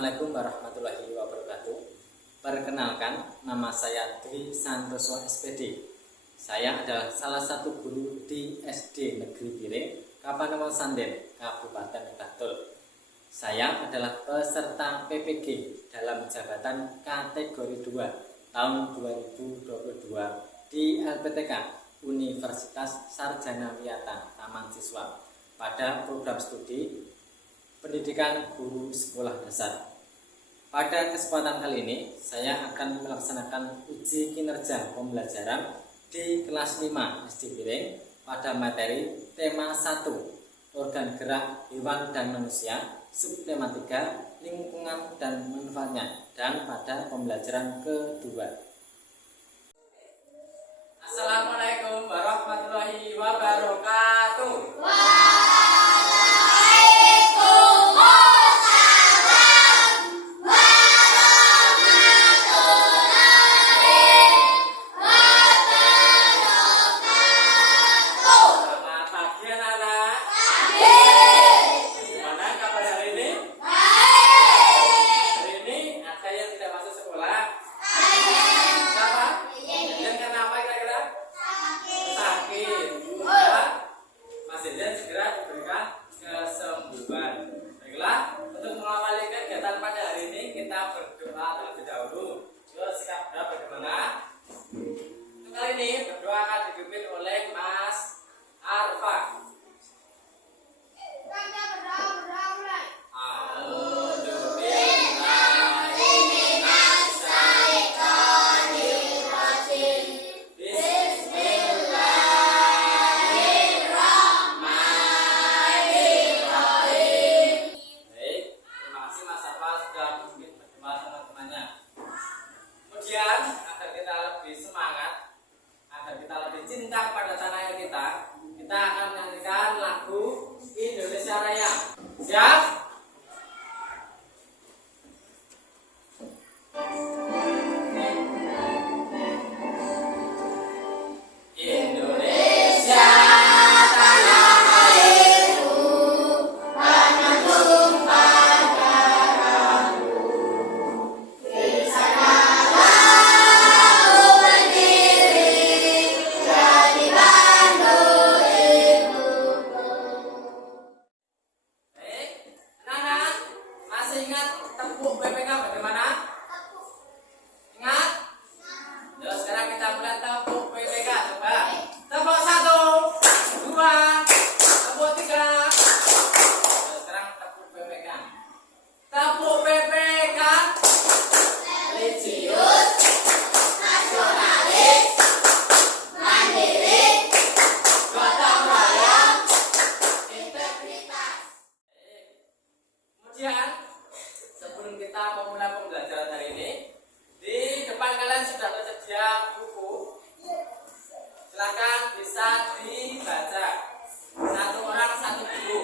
Assalamualaikum warahmatullahi wabarakatuh. Perkenalkan, nama saya Dwi Santoso SPD. Saya adalah salah satu guru di SD Negeri Piring, Kapanewon Sanden, Kabupaten Bantul. Saya adalah peserta PPG dalam jabatan kategori 2 tahun 2022 di LPTK Universitas Sarjana Wiyata Taman Siswa pada program studi Pendidikan Guru Sekolah Dasar. Pada kesempatan kali ini, saya akan melaksanakan uji kinerja pembelajaran di kelas 5 SD Piring pada materi tema 1, organ gerak hewan dan manusia, subtema 3, lingkungan dan manfaatnya, dan pada pembelajaran kedua. Assalamualaikum warahmatullahi wabarakatuh. Cinta pada tanah air kita akan menyanyikan lagu Indonesia Raya. Siap? Sebelum kita memulai pembelajaran hari ini, di depan kalian sudah tersedia buku. Silakan bisa dibaca. Satu orang satu buku.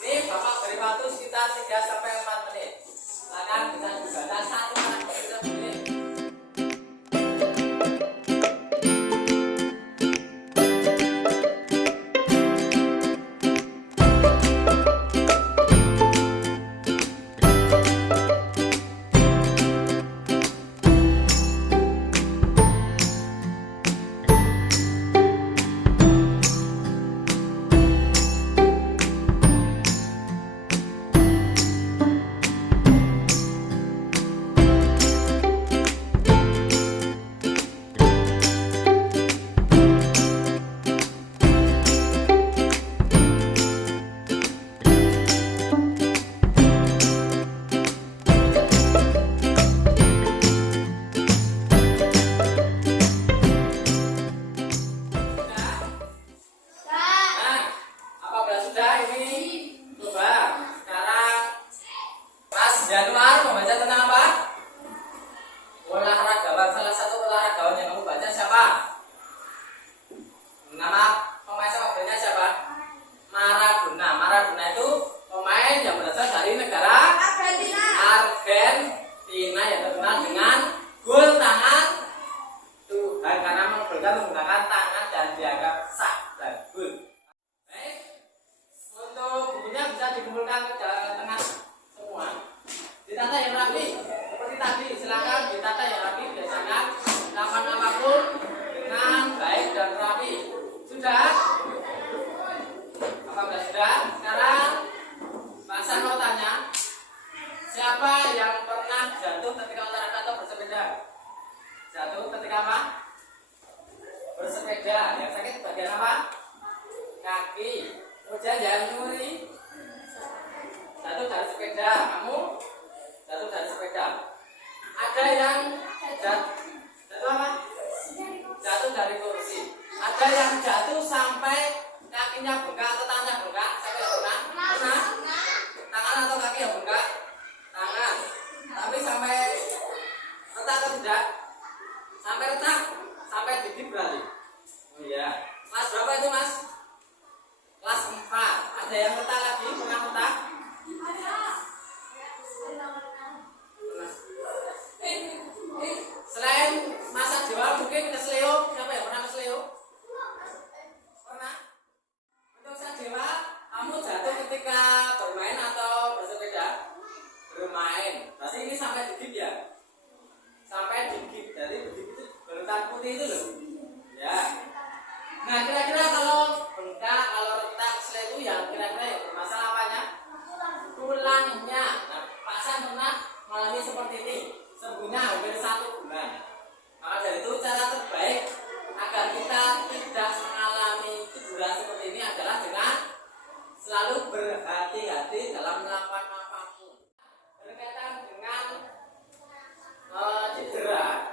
Ini Bapak beri waktu sekitar 3-4 menit. Silakan bisa dibaca satu orang bisa boleh. Januar membaca tentang apa? Olahragawan. Salah satu olahragawan yang kamu baca siapa? Nama pemain sepak bolanya siapa? Maradona. Maradona itu pemain yang berasal dari negara Argentina yang terkenal dengan gol tangan Tuhan karena menggunakan tangan dan dianggap sah dan gol. Baik, untuk bukunya bisa dikumpulkan ke tengah semua. Ditata yang yang pernah jatuh ketika olahraga atau bersepeda? Jatuh ketika apa? Bersepeda. Yang sakit bagian apa? Kaki. Kemudian yang nyuri jatuh dari sepeda. Kamu jatuh dari sepeda. Ada yang jatuh apa? Jatuh dari kursi. Ada yang jatuh sampai kakinya bengkak atau tangannya bengkak. Siapa yang pernah? Pernah? Tangan atau kaki yang bengkak? Tangan. Tapi sampai retak atau tidak? Sampai retak? Sampai gigit berarti? Oh iya. Kelas berapa itu mas? Kelas 4. Ada yang retak lagi? Pernah retak? Selain masa Jawa mungkin kesleo. Siapa yang pernah kesleo? Pernah? Untuk sadewa, kamu jatuh ketika bermain atau bersepeda? Bermain. Pasti ini sampai digigit ya? Sampai digigit. Jadi digigit itu berutan putih itu loh. Ya. Nah kira-kira kalau bengkak, kalau retak, kesleo itu yang kira-kira yang bermasalah apanya? Tulangnya. Nah, Pak San pernah mengalami seperti ini. Sembuhnya hampir 1 bulan. Maka dari itu cara terbaik agar kita tidak mengalami cedera seperti ini adalah dengan selalu berhati-hati dalam melakukan apapun. Berkaitan dengan cedera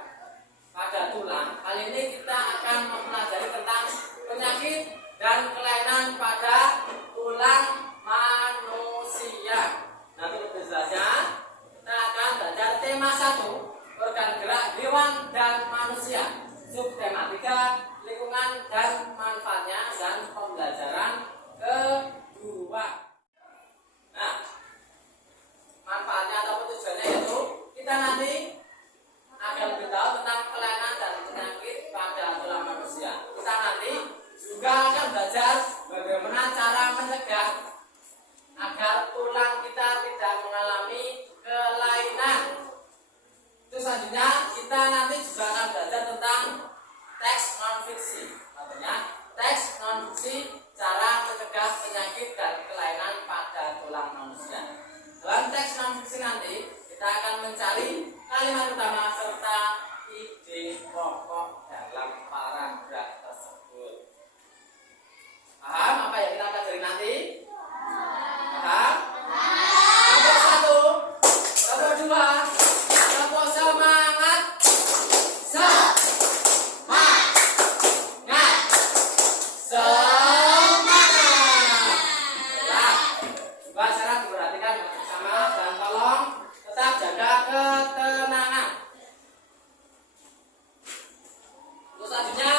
pada tulang, kali ini kita akan mempelajari tentang penyakit dan kelainan pada tulang manusia. Nanti lebih jelasnya kita akan belajar tema 1, organ gerak hewan dan manusia. Subtema 3, lingkungan dan manfaatnya, dan pembelajaran kedua. Nah, manfaatnya ataupun tujuannya yaitu kita nanti akan beritahu tentang kelainan dan penyakit pada tulang manusia. Kita nanti juga akan belajar bagaimana cara mencegah agar tulang kita tidak mengalami kelainan. Itu selanjutnya kita nanti juga akan belajar tentang teks non fiksi. Artinya teks non fiksi cara mencegah penyakit dan kelainan pada tulang manusia. Dalam teks non fiksi nanti kita akan mencari kalimat utama serta ide pokok dalam paragraf tersebut. Paham apa yang kita pelajari nanti? Paham? Nomor 1, nomor 2. Semangat. Nah, coba sekarang diperhatikan bersama dan tolong tetap jaga ketenangan. Untuk selanjutnya,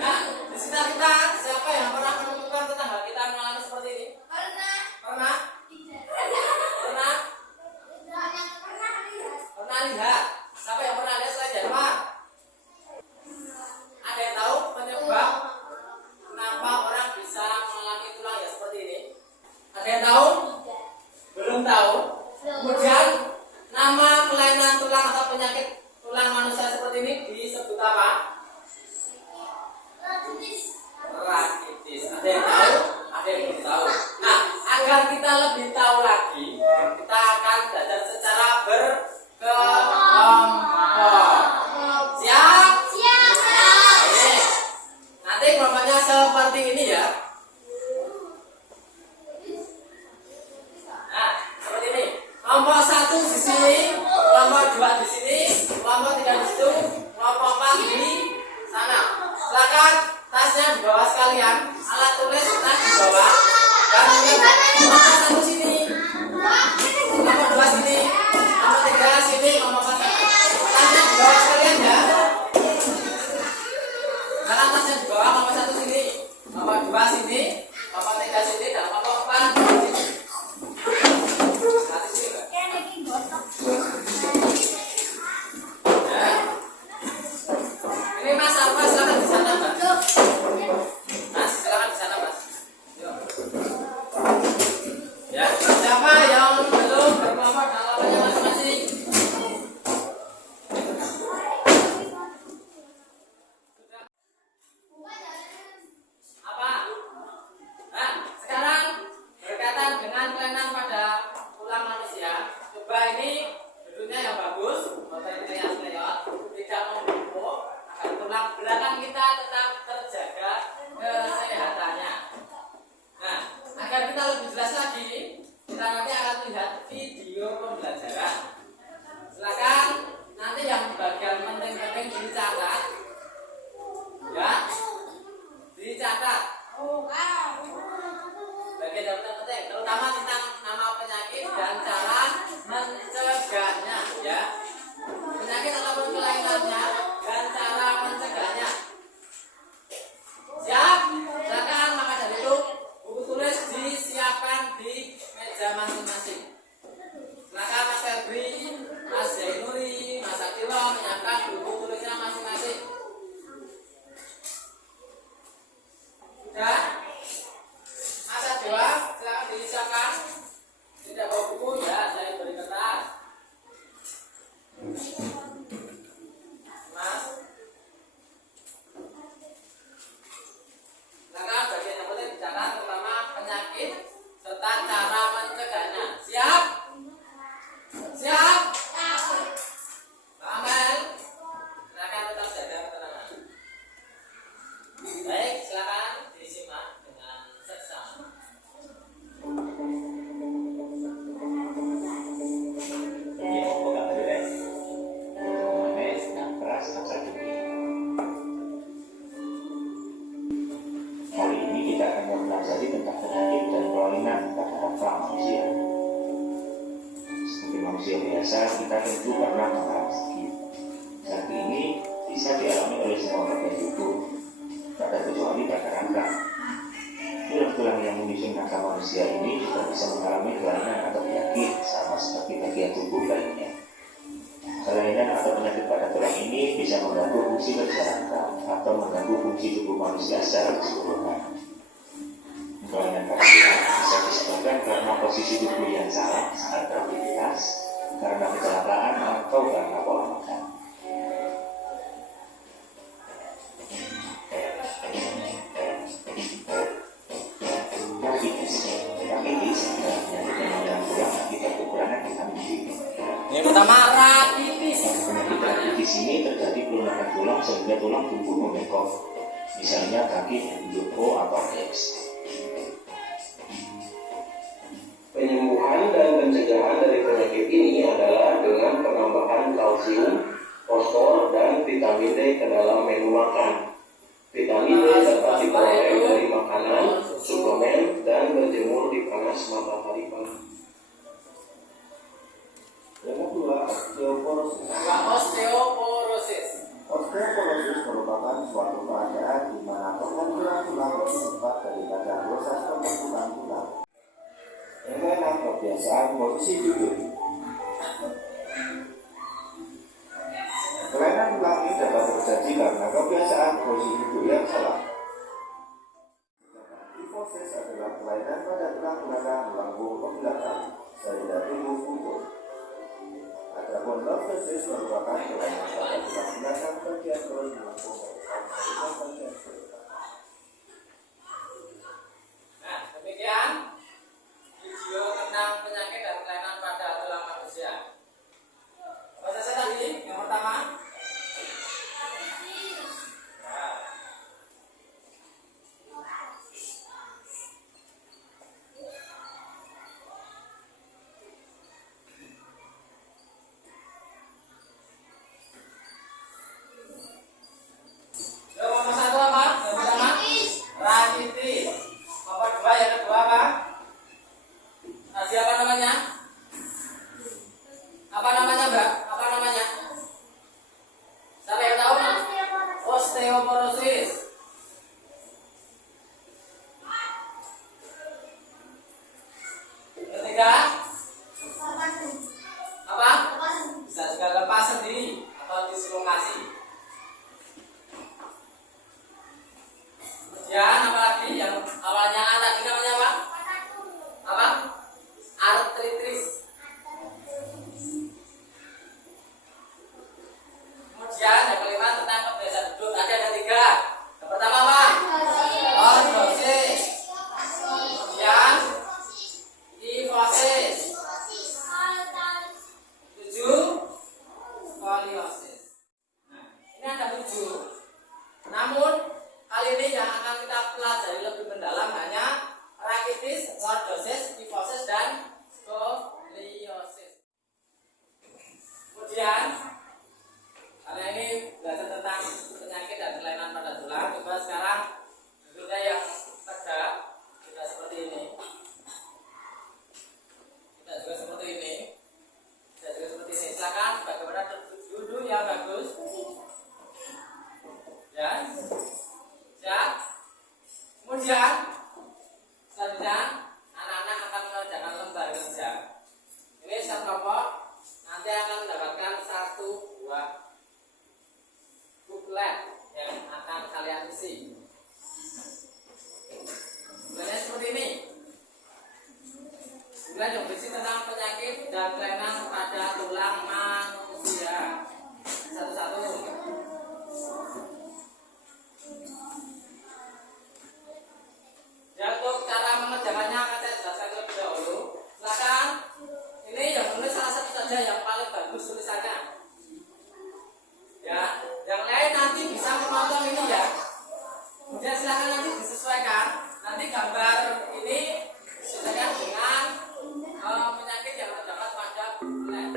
nah, di sekitar kita siapa yang pernah menemukan tetangga kita mengalami seperti ini? Pernah? Pernah lihat. Siapa yang pernah lihat selain Jawa? Ada yang tahu penyebab kenapa orang bisa mengalami tulang ya seperti ini? Ada yang tahu? Belum tahu. Kemudian nama kelainan tulang atau penyakit tulang manusia seperti ini disebut apa? Rakitis. Ada yang tahu? Ada yang belum tahu. Nah, agar kita lebih tahu lagi, kita akan belajar secara berkelompok. Siap? Siap. Oke. Nanti kelompoknya seperti ini ya. Nah, seperti ini. Kelompok 1 di sini, kelompok 2 di sini, kelompok 3 di situ, kelompok 4 di sana. Silakan tasnya di bawah sekalian, alat tulis tas di bawah, dan kelompok 1 sini, kelompok 2 sini, kelompok 3 sini, kelompok 4 tasnya di bawah sekalian ya. Karena tasnya di bawah, kelompok 1 sini, kelompok 2 sini, kelompok 3 sini, dan kelompok 4 sini. Ya. Ini Mas Alfa, silakan di sana Mas. Mas, silakan di sana Mas. Yuk. Ya. Coba ini duduknya yang bagus, yang layout, tidak membungkuk, agar tulang belakang kita tetap terjaga kesehatannya. Nah, agar kita lebih jelas lagi, kita nanti akan lihat video pembelajaran. Silakan nanti yang bagian penting-penting dicatat, ya, dicatat. Bagian yang penting, terutama tentang nama penyakit dan cara mencegahnya, ya. Penyakit ataupun kelainannya dan cara mencegahnya. Siap? Silakan, maka dari itu buku tulis disiapkan di meja masing-masing. Silakan Mas Febri, Mas Zainuri, Mas Akila menyiapkan buku tulisnya masing-masing. Sudah? Mas Dewa, silakan disiapkan. Tidak bawa buku, ya, saya beri kertas. Mas, silakan bagian yang penting dicatat, terutama penyakit serta cara mencegahnya. Siap? Siap? Aman. Silakan tetap jaga ketenangan. Baik, silakan disimak dengan seksama. Kali ini kita akan mempelajari tentang penyakit dan kelainan pada raka manusia. Sebagai manusia biasa, kita tentu pernah mengalami sakit. Sakit ini bisa dialami oleh semua organ tubuh, tak terkecuali pada raka. Tulang-tulang yang menyusun raka manusia ini juga bisa mengalami kelainan atau penyakit sama seperti bagian tubuh lainnya. Kelainan atau penyakit pada tulang ini bisa mengganggu fungsi kerja raka atau mengganggu fungsi tubuh manusia secara keseluruhan. Kelainan pada tulang bisa disebabkan karena posisi tubuh yang salah saat beraktivitas, karena kecelakaan atau karena pola makan. Rakitis adalah penyakit yang menyerang tulang akibat kekurangan vitamin D. Yang pertama rakitis. Penyakit rakitis ini terjadi pelundakan tulang sehingga tulang tumbuh membengkok, misalnya kaki berbentuk O atau X. Penyembuhan dan pencegahan dari penyakit ini adalah dengan penambahan kalsium, fosfor, dan vitamin D ke dalam menu makan. Vitamin D dapat diperoleh dari makanan, suplemen, dan berjemur di panas matahari pagi. Yang kedua, osteoporosis. Osteoporosis. Osteoporosis merupakan suatu keadaan di mana pembentukan tulang lebih cepat daripada proses pembentukan tulang. Kelainan kebiasaan posisi duduk. Kelainan tulang ini dapat terjadi karena kebiasaan posisi duduk yang salah. Kifosis adalah kelainan pada tulang belakang lambung ke belakang sehingga tubuh kubur. Adapun lordosis merupakan kelainan pada tulang belakang bagian perut lambung ke bagian belakang. Nah, demikian video tentang penyakit dan kelainan pada tulang manusia. Apa saja tadi? Yang pertama, nomor satu apa? kemudian karena ini belajar tentang penyakit dan kelainan pada tulang. Coba sekarang duduknya yang tegak, tidak seperti ini, tidak juga seperti ini, tidak juga seperti ini. Silakan bagaimana duduk yang bagus, ya, siap. Kemudian selanjutnya anak-anak akan mengerjakan lembar kerja. Ini setiap kelompok nanti akan mendapatkan 1 buah buklet yang akan kalian isi. Bukletnya seperti ini. Buklet yang berisi tentang penyakit dan kelainan pada tulang manusia. Satu-satu. Ya, untuk cara mengerjakannya akan saya jelaskan terlebih dahulu. Silakan, ini yang menulis salah satu saja yang paling bagus tulisannya. Ya, yang lain nanti bisa memotong ini ya. Kemudian silakan nanti disesuaikan. Nanti gambar ini disesuaikan dengan penyakit yang terdapat pada buklet.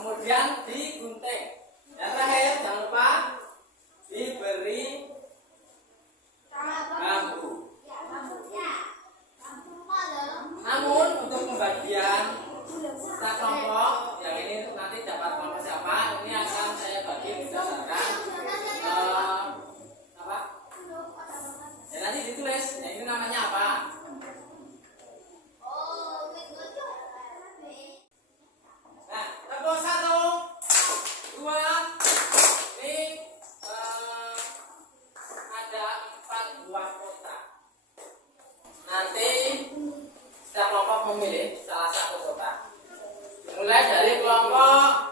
Kemudian digunting. Yang terakhir jangan lupa diberi bambu. Namun untuk pembagian setiap kelompok yang ini nanti dapat kelompok siapa, ini akan saya bagi berdasarkan apa? Ya nanti ditulis. Yang ini namanya apa? Memilih salah satu kotak. Mulai dari kelompok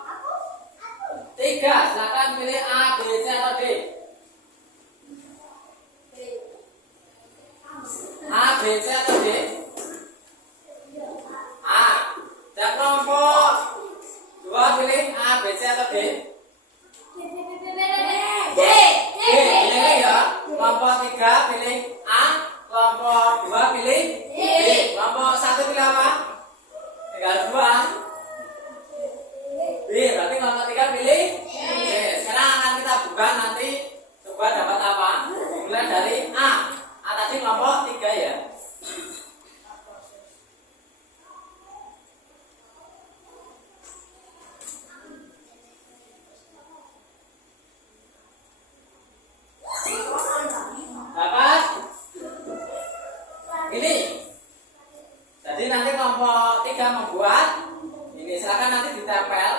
3, silakan pilih A, B, C atau D. A, B, C atau D? A. Dan kelompok 2 pilih A, B, C atau D? D. Pilih ya. Kelompok 3 pilih A, kelompok 2 pilih D. Kelompok 1 pilih apa? Tinggal 2. B. Berarti kelompok 3 pilih D. Sekarang akan kita buka nanti coba dapat apa? Mulai dari A. A tadi kelompok 3 sudah membuat ini, silakan nanti ditempel,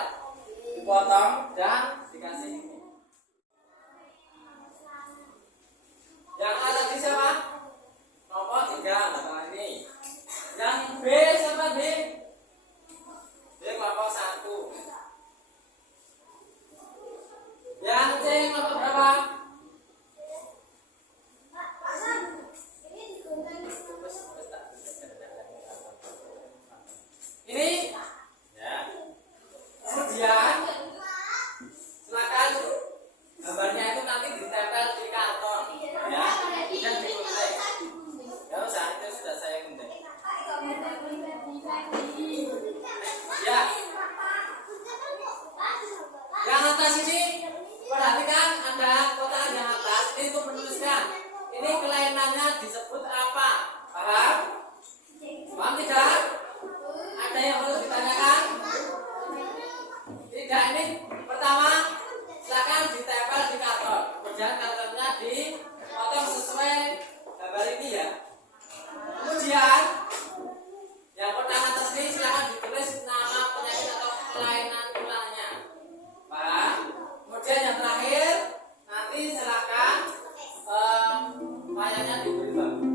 dipotong dan dikasih ini. Yang A tadi siapa? Nomor 3, nah ini. Yang B siapa B? B kelompok 1. Yang C kelompok berapa? Ini ya. Kemudian silakan gambarnya itu nanti ditempel di karton ya, dan digunting. Ya usah, itu sudah saya gunting. Ya. Yang atas ini perhatikan, ada kotak yang atas ini untuk menuliskan ini kelainannya disebut apa. Paham? Paham tidak? Ada yang perlu ditanyakan? Tidak. Ini pertama silakan ditempel di karton, kemudian kartonnya dipotong sesuai gambar ini ya. Kemudian yang pertama atas ini silakan ditulis nama penyakit atau kelainan tulangnya. Paham? Kemudian yang terakhir nanti silakan mayatnya diberi bambu.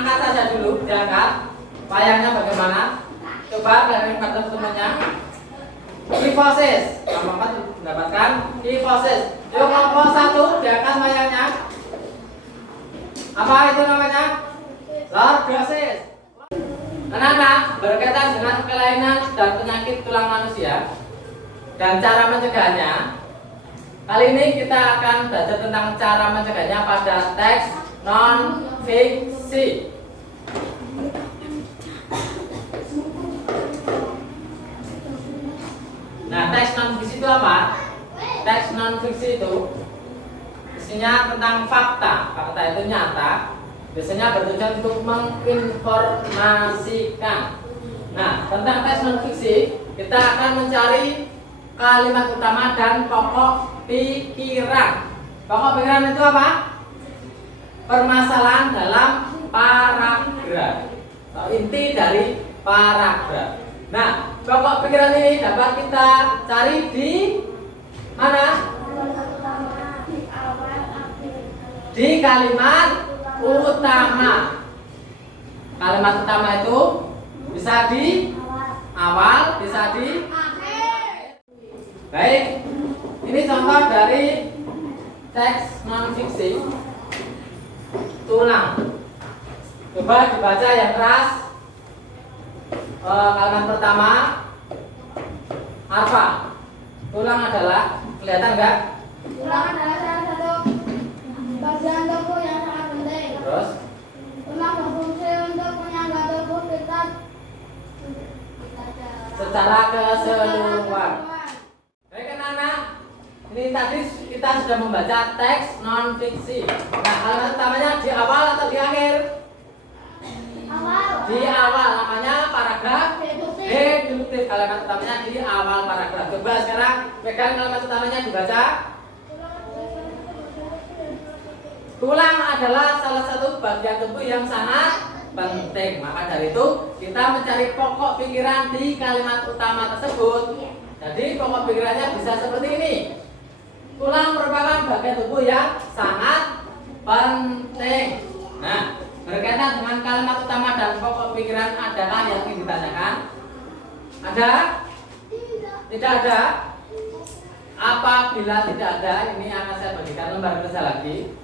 diangkat saja dulu, diangkat. Wayangnya bagaimana? Coba kalian pada temannya. Kifosis, kelompok 4 mendapatkan kifosis. Yuk kelompok 1 diangkat wayangnya. Apa itu namanya? Lordosis. Anak-anak, berkaitan dengan kelainan dan penyakit tulang manusia dan cara mencegahnya. Kali ini kita akan belajar tentang cara mencegahnya pada teks non-fiksi. Nah, teks non non fiksi itu isinya tentang fakta. Fakta itu nyata, biasanya bertujuan untuk menginformasikan. Nah, tentang teks non fiksi kita akan mencari kalimat utama dan pokok pikiran. Pokok pikiran itu apa? Permasalahan dalam paragraf atau inti dari paragraf. Nah, pokok pikiran ini dapat kita cari di mana? Di kalimat utama. Kalimat utama itu bisa di awal, bisa di akhir. Baik, ini contoh dari teks non fiksi. Tulang. Coba dibaca yang keras. Kalimat pertama, apa? Tulang adalah, kelihatan enggak? Tulang adalah salah satu bagian tubuh yang sangat penting. Terus? Tulang berfungsi untuk menyangga tubuh kita Secara keseluruhan. Baik anak-anak, ini tadi kita sudah membaca teks non fiksi. Nah, kalimat utamanya di awal atau di akhir? Awal. Di awal, namanya paragraf deduktif. Kalimat utamanya di awal paragraf. Coba sekarang pegang kalimat utamanya dibaca. Tulang adalah salah satu bagian tubuh yang sangat penting. Maka dari itu kita mencari pokok pikiran di kalimat utama tersebut. Jadi pokok pikirannya bisa seperti ini. Tulang merupakan bagian tubuh yang sangat penting. Nah, berkaitan dengan kalimat utama dan pokok pikiran, adakah yang ingin ditanyakan? Ada? Tidak ada? Apabila tidak ada, ini akan saya bagikan lembar kerja lagi.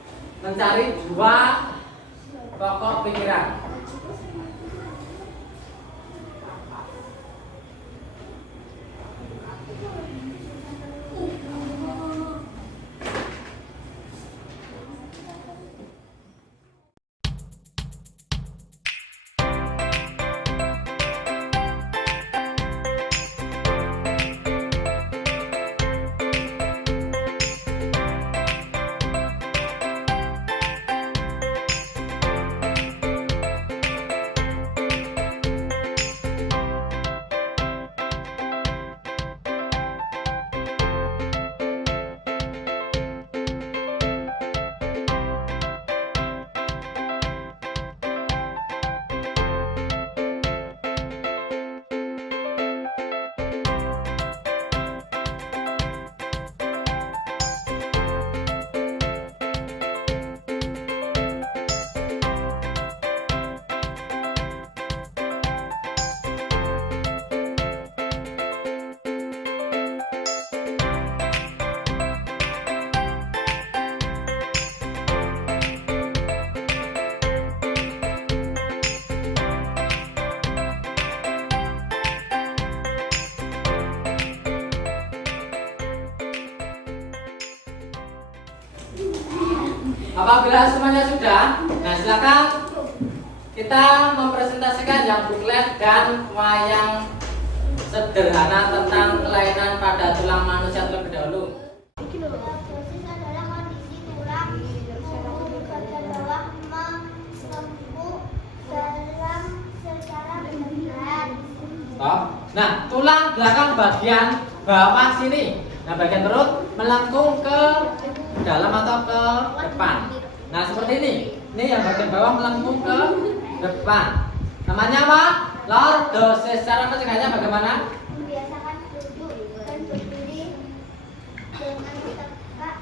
Mencari dua pokok pikiran. Apabila semuanya sudah, nah silakan kita mempresentasikan yang booklet dan wayang sederhana tentang kelainan pada tulang manusia terlebih dahulu. Osteoporosis adalah kondisi tulang bagian bawah melempung dalam secara berlebihan. Stop. Nah, tulang belakang bagian bawah sini. Nah, bagian perut melengkung ke dalam atau ke depan. Nah, seperti ini. Ini yang bagian bawah melengkung ke depan. Namanya apa? Lordosis. Cara mencegahnya bagaimana? Membiasakan duduk dan berdiri dengan tegak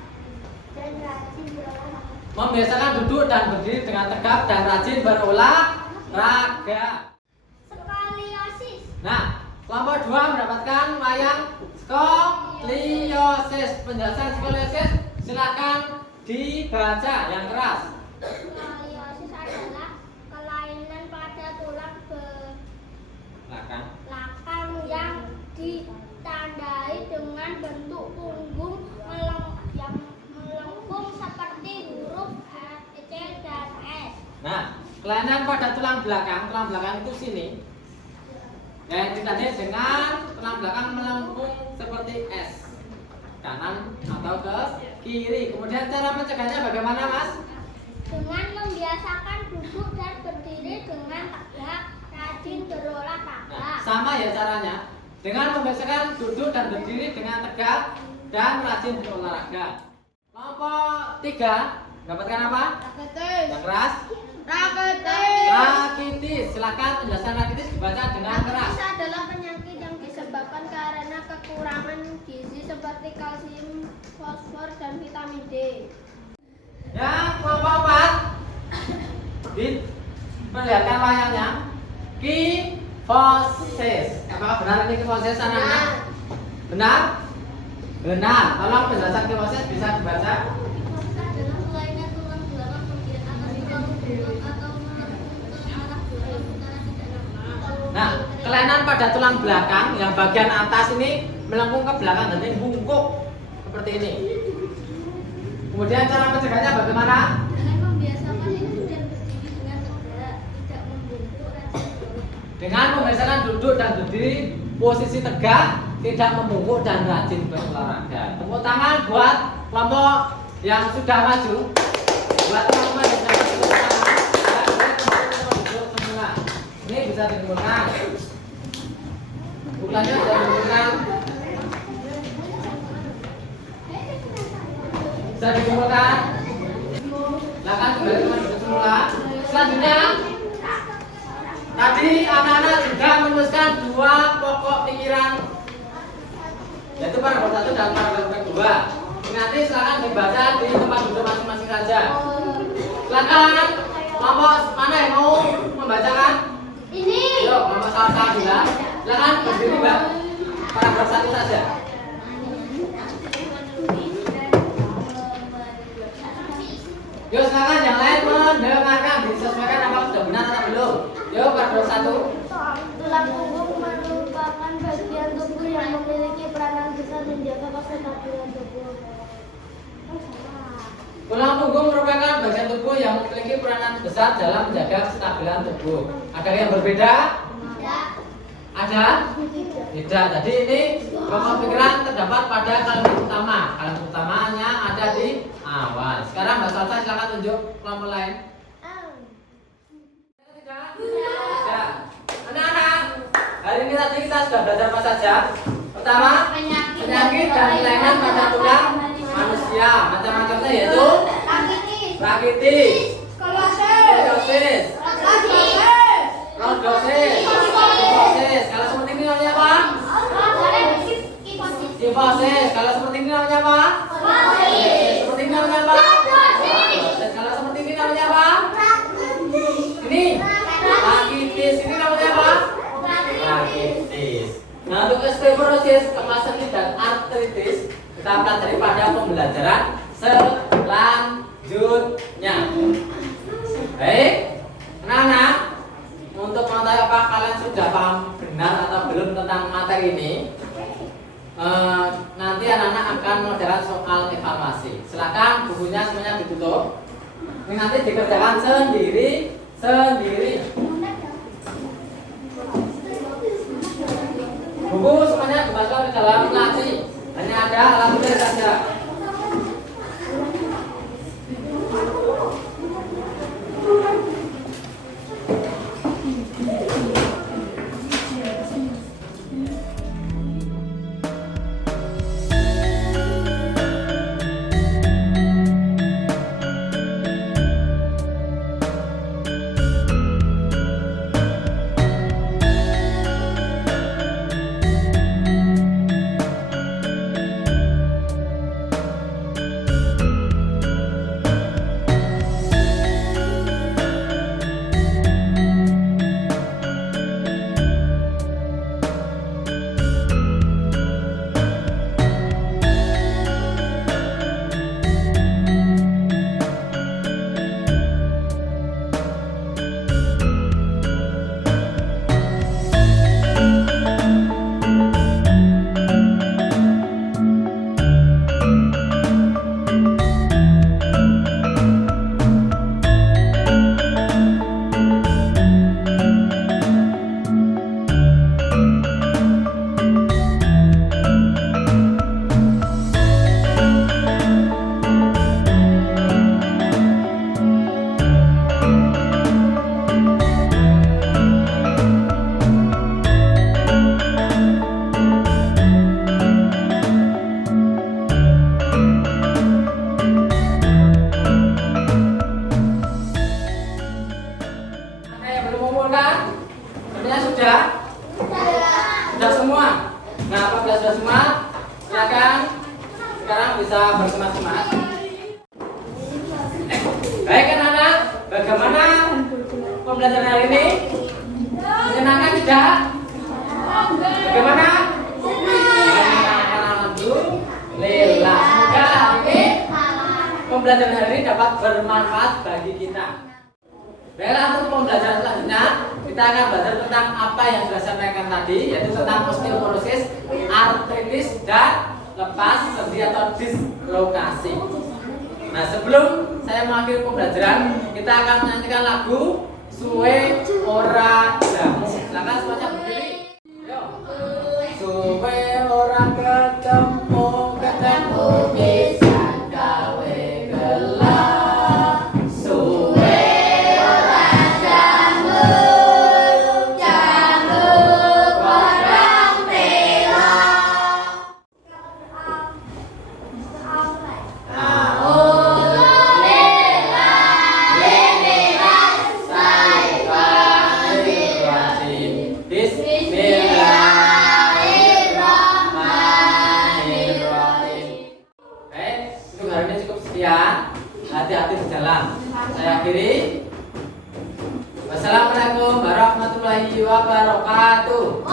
dan rajin berolahraga. Membiasakan duduk dan berdiri dengan tegap dan rajin berolahraga. Skoliosis. Nah, kelompok 2 mendapatkan wayang skoliosis. Penjelasan skoliosis silakan dibaca yang keras. Skoliosis adalah kelainan pada tulang Belakang. belakang yang ditandai dengan bentuk punggung yang melengkung seperti huruf C dan S. Nah, kelainan pada tulang belakang itu sini. Yang ditandai dengan tulang belakang melengkung seperti S. kanan atau ke kiri. Kemudian cara mencegahnya bagaimana, Mas? Dengan membiasakan duduk dan berdiri dengan tegak, rajin berolahraga. Nah, sama ya caranya. Dengan membiasakan duduk dan berdiri dengan tegak dan rajin berolahraga. Kelompok 3 dapatkan apa? Rakitis. Yang keras? Rakitis. Rakitis. Silakan penjelasan rakitis dibaca dengan keras. Rakitis adalah penyakit yang disebabkan karena kekurangan gizi seperti kalsium, fosfor, dan vitamin D. Yang kelompok 4 diperlihatkan wayangnya kifosis. Apakah benar ini kifosis anak-anak? Benar? Benar. Tolong penjelasan kifosis bisa dibaca. Kifosis adalah kelainan tulang belakang bagian atas tulang punggung atau menutup arah belakang secara tidak normal. Nah, kelainan pada tulang belakang yang bagian atas ini melengkung ke belakang dan ini bungkuk seperti ini. Kemudian cara mencegahnya bagaimana? Dengan membiasakan duduk dan berdiri dengan tegak, tidak membungkuk, rajin berolahraga. Dengan membiasakan duduk dan berdiri posisi tegak, tidak membungkuk dan rajin berolahraga. Tepuk tangan buat kelompok yang sudah maju. Buat teman-teman yang sudah maju tepuk tangan. Dan buat teman-teman duduk semula. Ini bisa dikumpulkan. Bukannya sudah dikumpulkan. Bisa dikumpulkan. Silakan kembali teman duduk semula. Selanjutnya, tadi anak-anak sudah menuliskan 2 pokok pikiran, yaitu paragraf 1 dan paragraf 2. Nanti silakan dibaca di tempat duduk masing-masing saja. Silakan kelompok mana yang mau membacakan? Ini. Yuk, kelompok salah juga. Silakan berdiri, Mbak. Paragraf 1 saja. Yuk, silakan yang lain mendengarkan, disesuaikan apa sudah benar atau belum. Yuk, paragraf 1. Tulang punggung merupakan bagian tubuh yang memiliki peranan besar menjaga kestabilan tubuh. Tulang punggung merupakan bagian tubuh yang memiliki peranan besar dalam menjaga kestabilan tubuh. Ada yang berbeda? Ada? Tidak. Jadi ini pokok pikiran terdapat pada kalimat utama. Kalimat utamanya ada di awal. Sekarang Mbak Salsa silakan tunjuk kelompok lain. Tidak. Anak-anak, hari ini tadi kita sudah belajar apa saja? Pertama, penyakit dan kelainan pada tulang manusia. Macam-macamnya yaitu rakitis, skoliosis, lordosis, kifosis. Kalau seperti ini namanya apa? Kifosis. Kalau seperti ini namanya apa? Seperti ini namanya apa? Kalau seperti ini namanya apa? Ini rakitis. Ini namanya apa? Rakitis. Nah, untuk osteoporosis, kemasan dan artritis kita pelajari pada pembelajaran selanjutnya. Baik, anak-anak, untuk mengetahui apa kalian sudah paham benar atau belum tentang materi ini, nanti anak-anak akan mengerjakan soal evaluasi. Silakan bukunya semuanya ditutup. Ini nanti dikerjakan sendiri. Buku semuanya dimasukkan ke dalam laci. Hanya ada alat tulis saja. sudah? Sudah semua? Nah, apabila sudah semua, silakan sekarang bisa bersemas-semas. Baik anak-anak, bagaimana pembelajaran hari ini? Menyenangkan tidak? Bagaimana? Alhamdulillah. Semoga hari ini pembelajaran hari ini dapat bermanfaat bagi kita. Baiklah, untuk pembelajaran selanjutnya kita akan belajar tentang apa yang sudah saya sampaikan tadi, yaitu tentang osteoporosis, artritis, dan lepas sendi atau dislokasi. Nah, sebelum saya mengakhiri pembelajaran, kita akan menyanyikan lagu Suwe Ora Jamu. Silakan semuanya berdiri. Yo. Suwe ora ketemu bisa gawe gelar. Suwe ora jamu barang tela. Hati-hati di jalan. Saya akhiri. Wassalamualaikum warahmatullahi wabarakatuh.